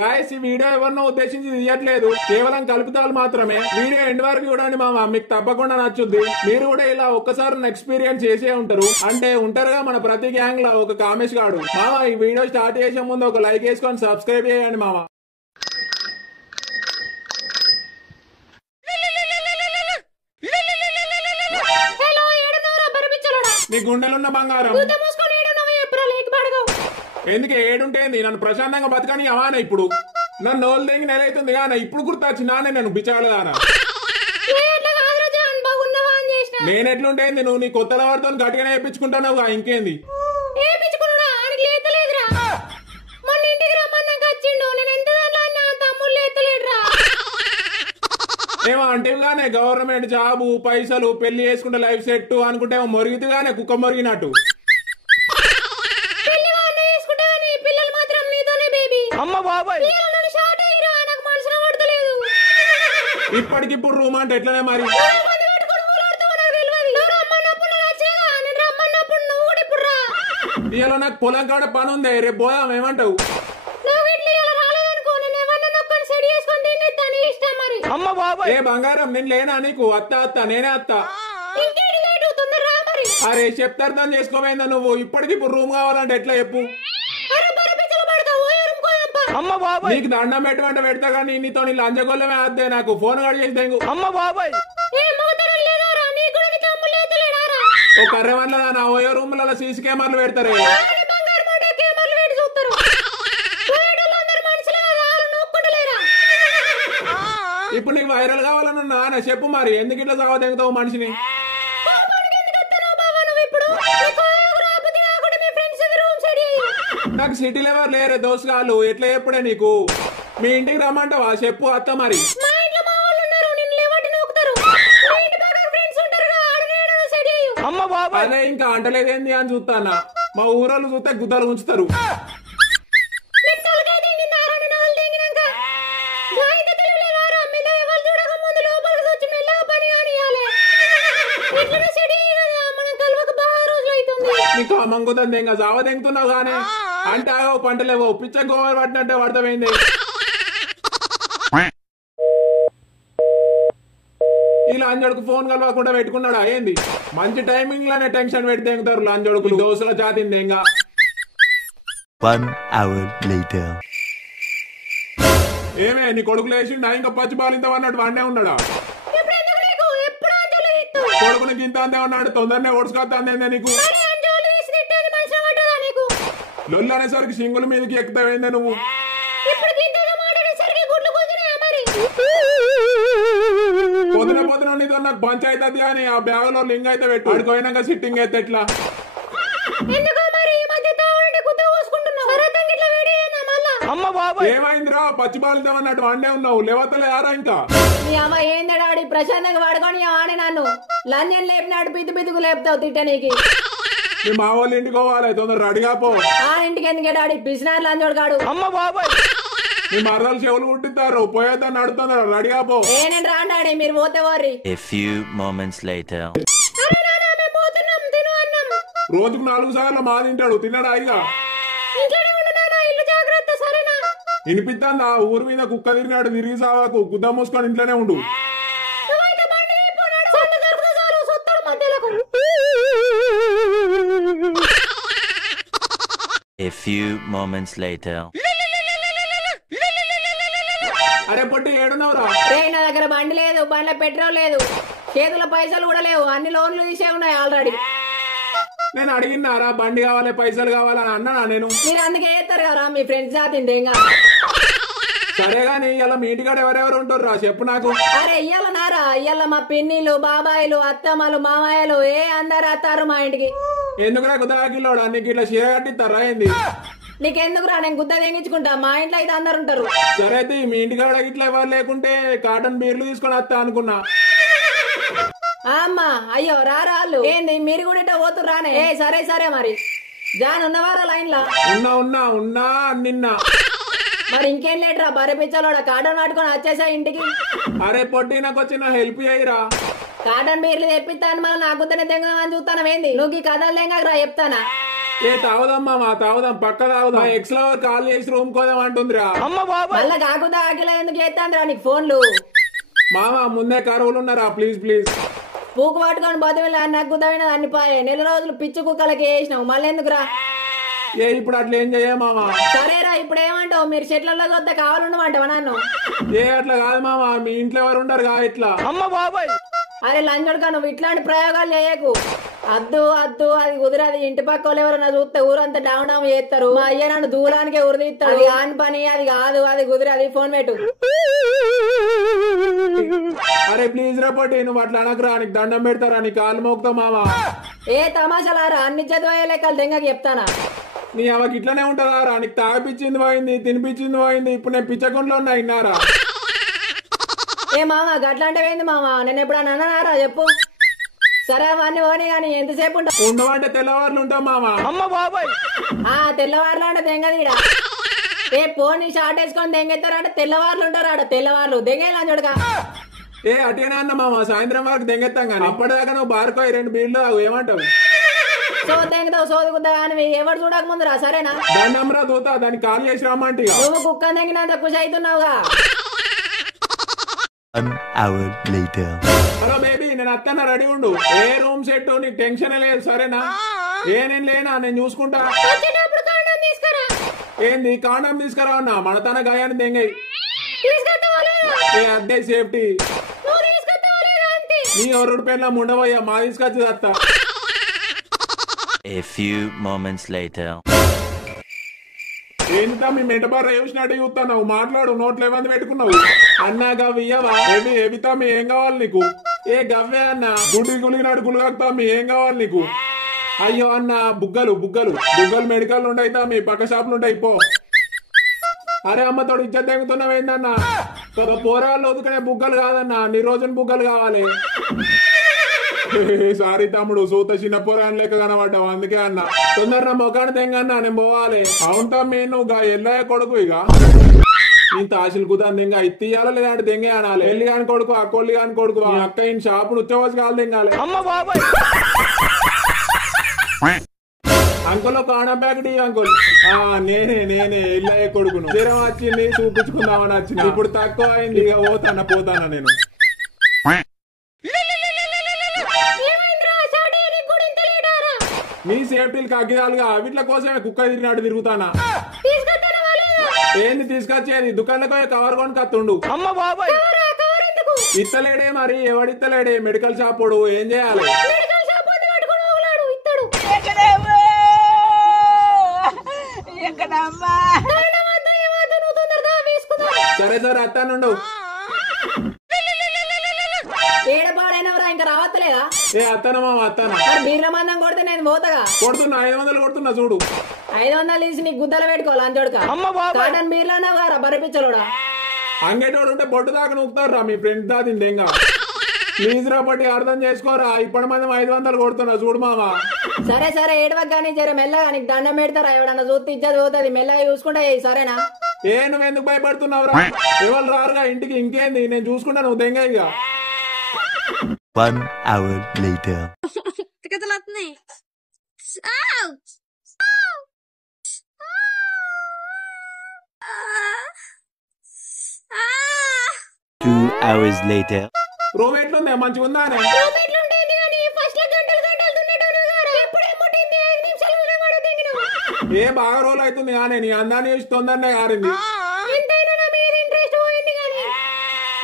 Guys ఈ video ఎవరినో ఉద్దేశించి తీయట్లేదు, కేవలం కలుపుతాలు మాత్రమే. వీడియో ఎండ్ వరకు చూడండి మామ, మీకు తప్పకుండా నచ్చుద్ది. మీరు కూడా ఇలా ఒక్కసారి ఎక్స్పీరియన్స్ చేసే ఉంటారు. అంటే ఉంటారుగా మన ప్రతి గ్యాంగ్ లో ఒక కామేష్ గాడు. మామ ఈ వీడియో స్టార్ట్ చేసే ముందు ఒక లైక్ వేసుకొని సబ్స్క్రైబ్ చేయండి మామ. నీ గుండెలున్న బంగారం ఎందుకు ఏడుంటేంది? నన్ను ప్రశాంతంగా బతకని అవానే. ఇప్పుడు నన్ను నోలు తెగి నెల అవుతుంది కానీ ఇప్పుడు గుర్తొచ్చినానే నేను బిచాడదానా. నేను ఎట్లుంటేంది? నువ్వు నీ కొత్త లవర్తో గట్టిగానే వేయించుకుంటావు. ఇంకేంది ఏమో అంటేగానే గవర్నమెంట్ జాబు, పైసలు, పెళ్లి చేసుకుంటే లైఫ్ సెట్ అనుకుంటే మొరిగితేగానే కుక్క మొరిగినట్టు. ఇప్పటికిప్పుడు రూమ్ అంటే ఎట్లనే మరి? ఇవాళ నాకు పొలం కాడ పని ఉంది, రేపు పోదాం. ఏమంటావు? ఏ బంగారం నేను లేనా నీకు? అత్త అత్త నేనే అత్త. అరే చెప్తార్థం చేసుకోమైందా నువ్వు? ఇప్పటికిప్పుడు రూమ్ కావాలంటే ఎట్లా చెప్పు? నీకు దండం పెట్టమంటే పెడతా కానీ నీతో నీ లంచగొల్లమే అద్దే. నాకు ఫోన్ కాడ చేసి దెంగు. ఒక కర్రెవన్ల నా ఓయో రూమ్లలో సీసీ కెమెరాలు పెడతారు. ఇప్పుడు నీకు వైరల్ కావాలన్నా చెప్పు మరి, ఎందుకు ఇట్లా చావ దెంగుతావు మనిషిని? నాకు సిటీలో ఎవరు లేరే దోస్తుగాళ్ళు, ఎట్లా చెప్పుడే నీకు? మీ ఇంటికి రమ్మంటావా? చెప్పు అత్త మరి. అదే ఇంకా అంటలేదేంది అని చూస్తానా. మా ఊరోళ్ళు చూస్తే గుద్దలు ఉంచుతారు. నీకు అమ్మంగుదని దెంగ జావ దెంగుతున్నావు గానీ అంటే పంటలేవో పిచ్చ గోవర్ పట్టినట్టే పడతామైంది. ఇలా లంజోడుకు ఫోన్ కలవకుండా పెట్టుకున్నాడు. అయ్యింది మంచి టైమింగ్ లోనే టెన్షన్ పెట్టి దెంగుతారు లంజోడుకులు. దోశల జాతిని దెంగ. 1 hour later. ఏమే నీ కొడుకులు వేసిండా? ఇంకా పచ్చి బాలింత అన్నట్టు వాడినే ఉన్నాడా? కొడుకుని గింత అందే ఉన్నాడు, తొందరనే ఓడ్చుకొస్తా అందే నీకు. లొల్లు అనేసరికి సింగుల మీదకి ఎక్కుతావేందే నువ్వు? పొద్దున పొద్దున నీతో నాకు పంచాయతీ అని ఆ బ్యాగ్ లో లింగ్ అయితే పెట్టు. అడిపోయినాక సిట్టింగ్ అయితే ఎట్లా? ఏమైందిరా? పచ్చి బాలిద్దాం అన్నట్టు వాడే ఉన్నావు, లేవతలే ఆరా ఇంకా? ఏందాడి ప్రశాంతంగా వాడుకొని ఆడే నన్ను లంజన్ లేపినాడు పిద్దు పిద్దుకు లేపుతావు తిట్టనీకి. మీ మా వాళ్ళ ఇంటికి పోవాలి, తొందర రెడీగా పో. ఆ ఇంటికి ఎందుకే డాడీ పిసినారు లంజోడు కాడు. మీ మరదలు చెవులు కుట్టిస్తారు, పోయేద్దాన్ని అడుగుతున్నారు, రెడీగా పో. నేను రాండాడి, మీరు పోతే వారి. A few moments later. రోజుకు 4 సార్లు మా తింటాడు, తిన్నాడు హాయిగా. వినిపిస్తాందా? ఊరు మీద కుక్క తిరిగాడు, తిరిగి సావాకు, గుద్ద మూసుకొని ఇంట్లోనే ఉండు. A few moments later. అరే పొట్టి ఏడున్నావురా? నా దగ్గర బండి లేదు, బండ్ల పెట్రోల్ లేదు, చేతుల పైసలు కూడా లేవు, అన్ని లోన్లు తీసే ఉన్నాయి ఆల్రెడీ. నేను అడిగినారా బండి కావాలి పైసలు కావాలని అన్నానా నేను? మీరు అందుకే చేస్తారు కదా మీ ఫ్రెండ్స్ జాతింది. సరే గానీ ఇలా మీ ఇంటికాడ ఎవరెవరు ఉంటారు రా చెప్పు నాకు. అరే ఇయ్యాల నారా, ఇయ్యాల మా పిన్నిలు, బాబాయిలు, అత్తమ్మలు, మామయ్యలు అందరు వస్తారు మా ఇంటికి. ఎందుకు నాకు దాకిలోడు నీకు ఇట్లా చీర కట్టిస్తారా ఏంది? నీకెందుకురా, నేను గుద్ద తెంగించుకుంటా. మా ఇంట్లో అయితే అందరు ఉంటారు. సరే అయితే మీ ఇంటికాడ ఇట్లా ఎవరు లేకుంటే కాటన్ బీర్లు తీసుకొని వస్తా అనుకున్నా. అమ్మా అయ్యో రారాళ్ళు ఏంది మీరు కూడా ఇట్లా పోతురు రానే? సరే సరే మరి జాన్ ఉన్నవారా లైన్ లా? ఉన్నా ఉన్నా ఉన్నా నిన్న. మరి ఇంకేం లేట్రా బరే పిచ్చలోడ కాటన్ పట్టుకొని వచ్చేసా ఇంటికి. అరే పొట్టి నాకు వచ్చిన హెల్ప్ చేయరా. కాటన్ బీర్లు తెప్పిస్తాను మళ్ళీ నాకు తెంగమని చూస్తాను ఏంది? నువ్వు ఈ కథలు తెంగరా చెప్తానా? ఏ తాగుదాం మామ తాగుదాం పక్క తాగుదాం. ఎక్స్ లవర్ కాల్ చేసి రూమ్ కోదాం అంటుందిరా. మళ్ళా కాకుండా ఆకిలా ఎందుకు చేస్తాందిరా నీకు ఫోన్లు? మామ ముందే కరువులు ఉన్నారా ప్లీజ్ ప్లీజ్. పూకు పట్టుకొని బతువులు నాకు కుదమైన అన్ని పాయే. నెల రోజులు పిచ్చి కుక్కలకి వేసినావు మళ్ళీ ఎందుకురా? ఏ ఇప్పుడు అట్లా ఏం చెయ్య మామ. సరేరా ఇప్పుడు ఏమంటావు? మీరు చెట్లలో చూస్తే కావాలండమంటావా నన్ను? ఏ అట్లా కాదు మామ, మీ ఇంట్లో ఎవరు ఉండరు కా ఇట్లా. అరే లంజోడుకా నువ్వు ఇట్లాంటి ప్రయోగాలు చేయకు. అద్దు అద్దు అది కుదిరది. ఇంటి పక్క వాళ్ళు ఎవరన్నా చూస్తే ఊరంతా డౌన్ డౌన్ చేస్తారు. మా అయ్య నన్ను దూరానికే ఉరిదిస్తాడు. అది కాని పని, అది కాదు, అది కుదిరది. ఫోన్ పెట్టు. అరే ప్లీజ్ రేపటి నువ్వు అట్లా అనకురా, నీకు దండం పెడతారా, నీ కాలు మోగుతావు మామ. ఏ తమాషాలారా అన్ని చదివే లెక్కలు దెంగకి చెప్తానా? నీ అవకి ఇట్లనే ఉంటదా రా, నీకు తాగిపించింది పోయింది, తినిపించింది పోయింది, ఇప్పుడు నేను పిచ్చకుండలో ఉన్నా ఇన్నారా. ఏ మామ గట్లాంటి ఏంది మామ? నేను ఎప్పుడన్నా అన్నారా చెప్పు? సరే అవన్నీ పోనీ కానీ ఎంతసేపు ఉండవంటే తెల్లవారులు ఉంటావు మామ. తెల్లవారులు అంటే దెంగదీడా. ఏ పోనీ షార్ట్ వేసుకొని దెంగెత్తారు అంటే తెల్లవారులు ఉంటారు ఆడ. తెల్లవారులు దెంగేలా చూడగా. ఏ అటేనా అన్న మామ, సాయంత్రం వరకు దెంగెత్తాం కానీ అప్పటిదాకా నువ్వు బారుకోయి 2 బీర్లు ఏమంటావు? సో దెంగతావు సోదుకుద్దా కానీ ఎవరు చూడక ముందురా సరేనా? దండంరా దూతా, దాన్ని కాల్ చేసి రమ్మంటే. నువ్వు కుక్క దెంగినంత ఖుషి అవుతున్నావుగా. 1 hour later. హలో బేబీ నేను అత్తన్న రెడీ ఉండు. ఏ రూమ్ సెట్ నీకు టెన్షన్ లేదు సరేనా? ఏ నేను లేనా, నేను చూసుకుంటా. ఏంది కాండం తీసుకురా అన్న, మన తన గాయాన్ని దెంగై. ఏ అద్దే సేఫ్టీ నీ ఎవరు పెళ్ళ ఉండబోయా మా తీసుకొచ్చి అత్త. A few moments later. ఏంటా మీ మెంటబార్ చూసినట్టు చూస్తున్నావు, మాట్లాడు. నోట్లు ఏమంది పెట్టుకున్నావు అన్నా? గవ్వయ్యవా ఎవితా మీ ఏం కావాలి నీకు? ఏ గవ్వే అన్న, గుడి గులిగినాడు గులిగాకుతా మీ ఏం కావాలి నీకు? అయ్యో అన్న బుగ్గలు బుగ్గలు బుగ్గలు మెడికల్ ఉండయితా మీ పక్క షాపులు ఉంటాయి పో. అరే అమ్మతోడు ఇజ్జత్ తెగుతున్నావు ఏందన్నా? పోరాళ్ళు వదుకునే బుగ్గలు కాదన్నా, నీ రోజున బుగ్గలు కావాలి. సారీ తమ్ముడు, సూత చిన్న పోరాని లెక్క కనబడ్డావు అందుకే అన్న. తొందర మొఖాన్ని తెంగన్నా నేను పోవాలి. అవుంటా నేను ఎల్లయ్య కొడుకు ఇక ఇంత ఆశలు కుదాను దెంగ ఇయ్యాలా లేదంటే దెంగే అనాలి. ఎల్లి కాని కొడుకు ఆ కొల్లి కాని కొడుకు మీ అక్క ఇంటి షాపు ఉచ్చవాసి కాలు దెంగాలి. అంకుల్ ఒక ఆడ ప్యాకెట్ అంకుల్. నేనే ఎల్లయ్య కొడుకును. జ్వరం వచ్చింది చూపించుకుందామని వచ్చిన, ఇప్పుడు తక్కువ అయింది ఇక పోతానా నేను. నీ సేఫ్టీలు కగ్గిదాలుగా వీటి కోసమే కుక్క తిరిగినట్టు తిరుగుతానా. ఏంది తీసుకొచ్చేది? దుకాణంలో కవర్ కొని కత్తుండు. ఇత్తలేడే మరి, ఎవడిత్తలేడే? మెడికల్ షాప్ వాడు ఏం చేయాలి? సరే సరే అత్తానుండు. ఏడపాడైనవరా ఇంకా రావట్లేదా? ఏ అత్తన మామ అత్తన. బీర్ల మందం కొడితే నేను పోతగా. కొడుతున్నా 500 కొడుతున్నా చూడు. 500 తీసి నీకు గుద్దలు పెట్టుకోవాలి అంజోడుక. కాటన్ బీర్లోనే గారా బరపిచ్చలోడా. అంగేటోడు ఉంటే బొట్టు దాకా నూకుతారు రా మీ ఫ్రెండ్స్ దా తిండేంగా. ప్లీజ్ రా బట్టి అర్థం చేసుకోరా. ఇప్పటి మంది 500 కొడుతున్నా చూడు మామ. సరే సరే ఏడవకు కానీ జర మెల్లగా, నీకు దండం పెడతారా ఎవడన్నా చూస్తే ఇచ్చేది పోతుంది. మెల్లగా చూసుకుంటా సరేనా? ఏ నువ్వు ఎందుకు భయపడుతున్నావురా? ఎవరు రారుగా ఇంటికి, ఇంకేంది నేను చూసుకుంటా, నువ్వు దెంగ ఇక. 1 hour later. Ticketlatni. 2 hours later. Room ఎట్లుంది? మంచిగా ఉందా? ఏ బాగా రోజులు అవుతుంది కానీ నీ అందాన్ని చూసి తొందరనే ఆరింది.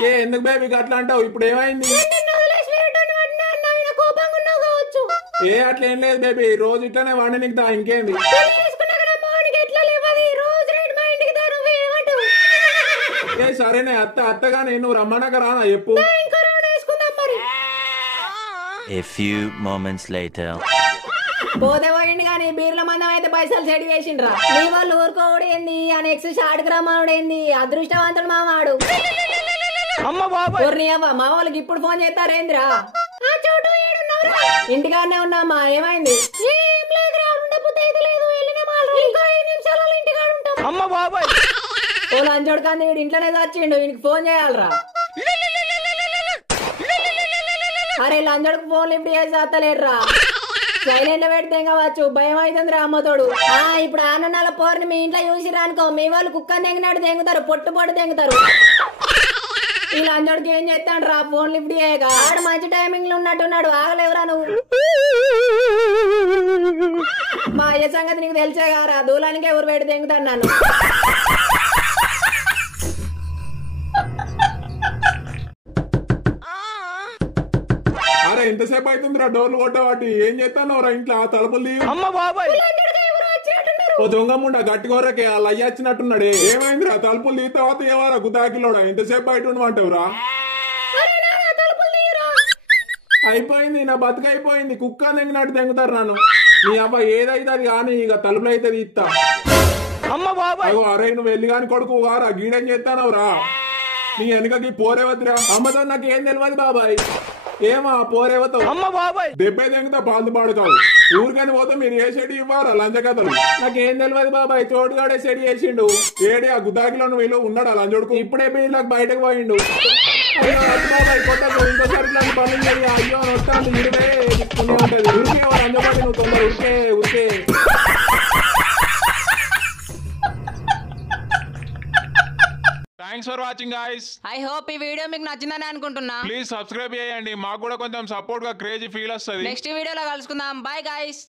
ఏ ఎందుకు బేబీ అట్లా అంటావు? ఇప్పుడు ఏమైంది? ఏ అట్లా ఏం లేదు బేబీ, రోజు ఇట్లానే వాడి నీకు దా. ఇంకేంది? ఏ సరేనే అత్తగానే నువ్వు రమ్మనక రానా చెప్పు. A few moments later. పోతే పోయింది కానీ బీర్ల మందం అయితే పైసలు సెట్ చేసిండ్రా. నీ వాళ్ళు ఊరుకోవడం ఏంది, ఆ నెక్స్ట్ షాడ్కి రమ్మడు ఏంది, అదృష్టవంతుడు మావాడు. మా వాళ్ళకి ఇప్పుడు ఫోన్ చేస్తారేంద్రా? ఇంటికాడనే ఉన్నామా, ఏమైంది? లంచోడు కానీ వీడు ఇంట్లోనే చచ్చిండు, వీనికి ఫోన్ చేయాలరా. అరే లంచోడికి ఫోన్ లిఫ్ట్ చేసి వస్తలేడురా. సైలెంట్ లో పెడితే కావచ్చు భయం అవుతుంది అమ్మతోడు. ఇప్పుడు ఆనన్నాల పోరిని మీ ఇంట్లో చూసిరా అనుకో, మీ వాళ్ళు కుక్కని తెంగినట్టు తెంగుతారు, పొట్టు పొట్టు తెంగుతారు. ఈ లంచోడికి ఏం చేస్తాడు రా, ఫోన్ లిఫ్ట్ చేయగా. ఆడు మంచి టైమింగ్ లో ఉన్నట్టున్నాడు, ఆగలేవురా నువ్వు. మా అయ్య సంగతి నీకు తెలిసే కారా, దూలానికి ఎవరు పెట్టి తెంగుతాడు నన్ను. అరే ఎంతసేపు అవుతుందిరా డోర్లు కొట్టవాటి, ఏం చేస్తాను రా ఇంట్లో తలుపులు తీయు. ఓ దొంగముండ గట్టిగోరకే వాళ్ళు అయ్యొచ్చినట్టున్నాడే. ఏమైందిరా తలుపులు తీత ఏవారా గుతాకిలోడా, ఎంతసేపు బయట ఉండమంటావురా? అయిపోయింది నా బతుకు అయిపోయింది, కుక్క తెంగినట్టు తెంగుతారు నన్ను. నీ అబ్బాయి ఏదైతే అది కానీ ఇక తలుపులు అయితే తీస్తా. అగో అరే నువ్వు వెళ్ళి కాని కొడుకు వారా, గీడేం చేస్తానవురా? నీ వెనుకకి పోరేవద్దురా. అమ్మతో నాకు ఏం తెలియదు బాబాయ్. ఏమా పోరేవతావు దెబ్బే తెంగుతా పాలు పాడుతావు. ఊరికని పోతే మీరు ఏ సెడి ఇవ్వరా లంచ కథలు? నాకేం తెలియదు బాబాయ్, తోడుగాడే సెడి చేసిండు. ఏడి ఆ గుదాకిలో వీళ్ళు ఉన్నాడా లంచోడుకు? ఇప్పుడే వీళ్ళకి బయటకు పోయిండు. అయ్యో బాబాయ్ కొట్టకు, ఇంకోసారి ఇట్లాంటి పనులు చేయి. అయ్యో వస్తాను ఇరువే ఉంటది. ఉరికే లంచబడి నువ్వు తొందర ఉరికే ఉరికే. Thanks for watching guys. I hope ఈ వీడియో మీకు నచ్చిందని అనుకుంటున్నా. ప్లీజ్ సబ్స్క్రైబ్ చేయండి, మాకు కూడా కొంచెం సపోర్ట్ గా క్రేజీ ఫీల్ వస్తుంది. నెక్స్ట్ వీడియోలో కలుసుకుందాం. Bye guys.